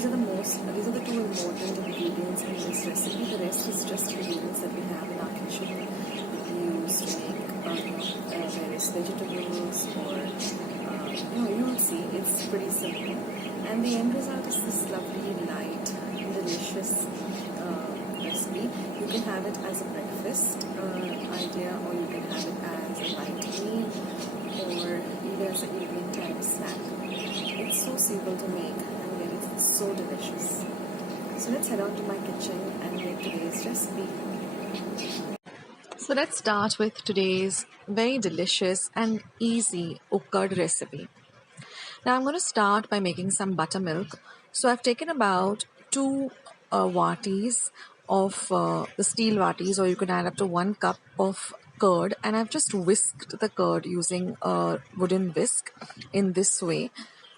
these are the two important ingredients in this recipe. The rest is just ingredients that we have in our kitchen that we use to make various vegetables, or you will see it's pretty simple. And the end result is this lovely, light, delicious recipe. You can have it as a breakfast idea, or you can have it as a light meal, or either as an evening time snack. It's so simple to make, and yet it's so delicious. So let's head out to my kitchen and make today's recipe. So let's start with today's very delicious and easy Ukad recipe. Now I'm going to start by making some buttermilk. So I've taken about 2 watis of the steel watis, or you can add up to 1 cup of curd, and I've just whisked the curd using a wooden whisk in this way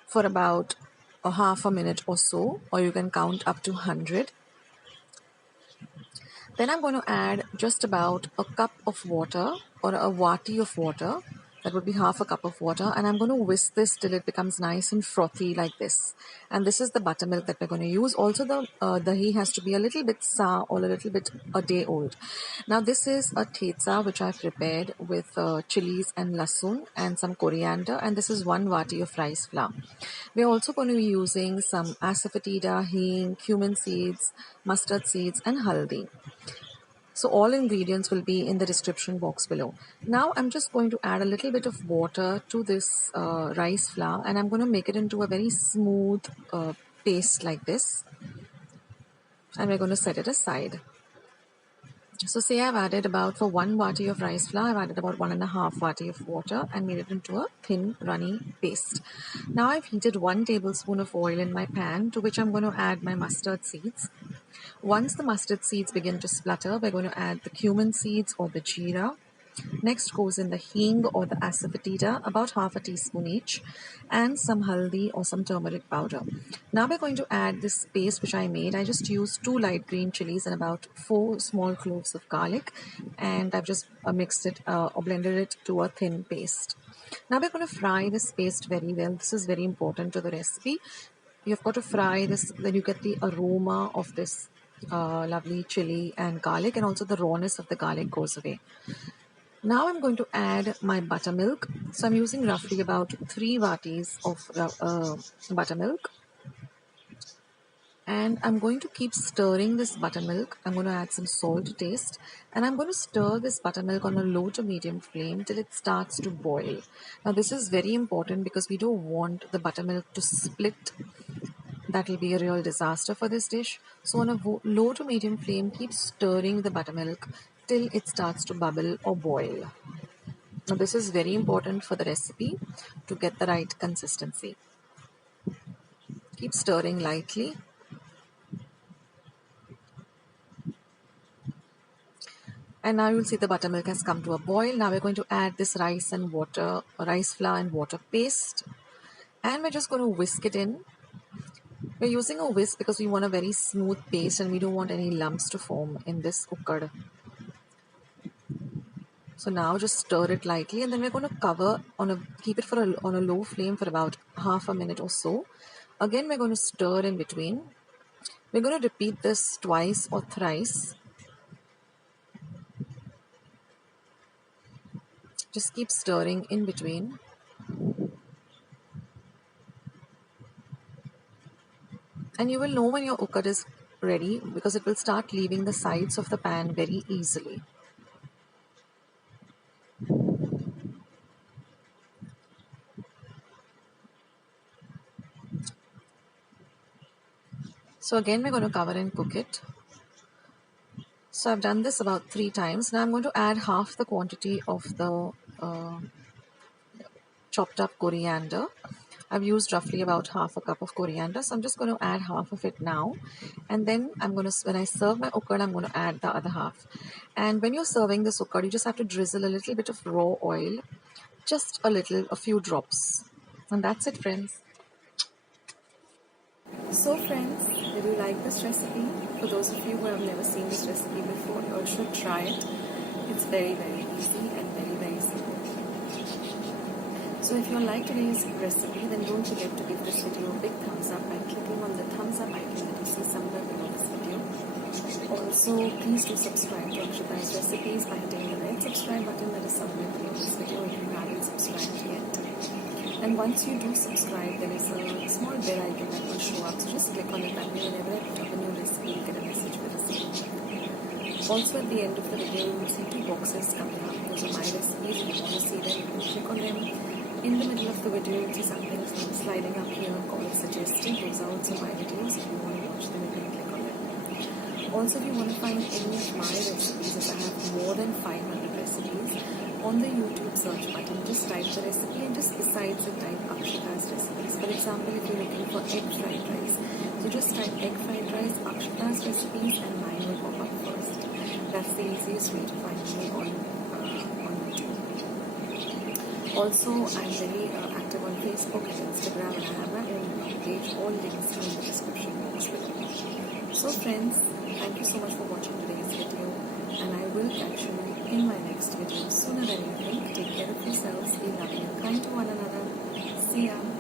for about a half a minute or so, or you can count up to 100. Then I'm going to add just about a cup of water, or a wati of water. That would be half a cup of water, and I'm going to whisk this till it becomes nice and frothy like this. And this is the buttermilk that we're going to use. Also, the dahi has to be a little bit sour, or a little bit a day old. Now this is a thetsa which I've prepared with chillies and lasun and some coriander, and this is 1 wati of rice flour. We're also going to be using some asafotedia, hing, cumin seeds, mustard seeds, and haldi. So all ingredients will be in the description box below. Now I'm just going to add a little bit of water to this rice flour, and I'm going to make it into a very smooth paste like this. And we're going to set it aside. So say I've added about, for 1 wati of rice flour, I've added about 1.5 wati of water and made it into a thin runny paste. Now I've heated 1 tablespoon of oil in my pan, to which I'm going to add my mustard seeds. Once the mustard seeds begin to splutter, we're going to add the cumin seeds or the jeera. Next goes in the hing or the asafotedia, about half a teaspoon each, and some haldi or some turmeric powder. Now we're going to add this paste which I made. I just used 2 light green chilies and about 4 small cloves of garlic, and I've just mixed it or blended it to a thin paste. Now we're going to fry this paste very well. This is very important to the recipe. You've got to fry this, then you get the aroma of this lovely chili and garlic, and also the rawness of the garlic goes away. Now I'm going to add my buttermilk. So I'm using roughly about 3 watis of buttermilk. And I'm going to keep stirring this buttermilk. I'm going to add some salt to taste. And I'm going to stir this buttermilk on a low to medium flame till it starts to boil. Now this is very important because we don't want the buttermilk to split. That will be a real disaster for this dish. So on a low to medium flame, keep stirring the buttermilk till it starts to bubble or boil. Now this is very important for the recipe to get the right consistency. Keep stirring lightly. And now you'll see the buttermilk has come to a boil. Now we're going to add this rice flour and water paste. And we're just going to whisk it in. We're using a whisk because we want a very smooth paste and we don't want any lumps to form in this ukad. So now just stir it lightly, and then we're going to keep it on a low flame for about half a minute or so. Again, we're going to stir in between. We're going to repeat this twice or thrice. Just keep stirring in between. And you will know when your ukad is ready because it will start leaving the sides of the pan very easily. So again, we're going to cover and cook it. So I've done this about 3 times. Now I'm going to add half the quantity of the chopped up coriander. I've used roughly about half a cup of coriander. So I'm just going to add half of it now. And then when I serve my ukad, I'm going to add the other half. And when you're serving this ukad, you just have to drizzle a little bit of raw oil. Just a few drops. And that's it, friends. So friends, did you like this recipe? For those of you who have never seen this recipe before, you should try it. It's very, very easy and very, very simple. So So if you like today's recipe, then don't forget to give this video a big thumbs up by clicking on the thumbs up icon that you see somewhere below this video. Also, please do subscribe to Akshita's recipes by hitting the red subscribe button that is somewhere below this video if you haven't subscribed yet. And once you do subscribe, there is a small bell icon that will show up. So just click on it. That way, whenever I put up a new recipe, you'll get a message with the same. Also, at the end of the video, you will see two boxes coming up. Those are my recipes. If you want to see them, you can click on them. In the middle of the video, you'll see something sliding up here called suggested. Those are also my videos. If you want to watch them, you can click on them. Also, if you want to find any of my recipes, as I have more than 500 recipes, on the YouTube search button, just type the recipe and just besides it type Akshita's recipes. For example, if you're looking for egg fried rice, so just type egg fried rice, Akshita's recipes, and mine will pop up first. That's the easiest way to find me on YouTube. Also, I'm very active on Facebook and Instagram, and I have my own blog page. All links are in the description box below. So friends, thank you so much for watching today's video, and I will catch you in my next video sooner than you think. Take care of yourselves, be loving and kind to one another. See ya.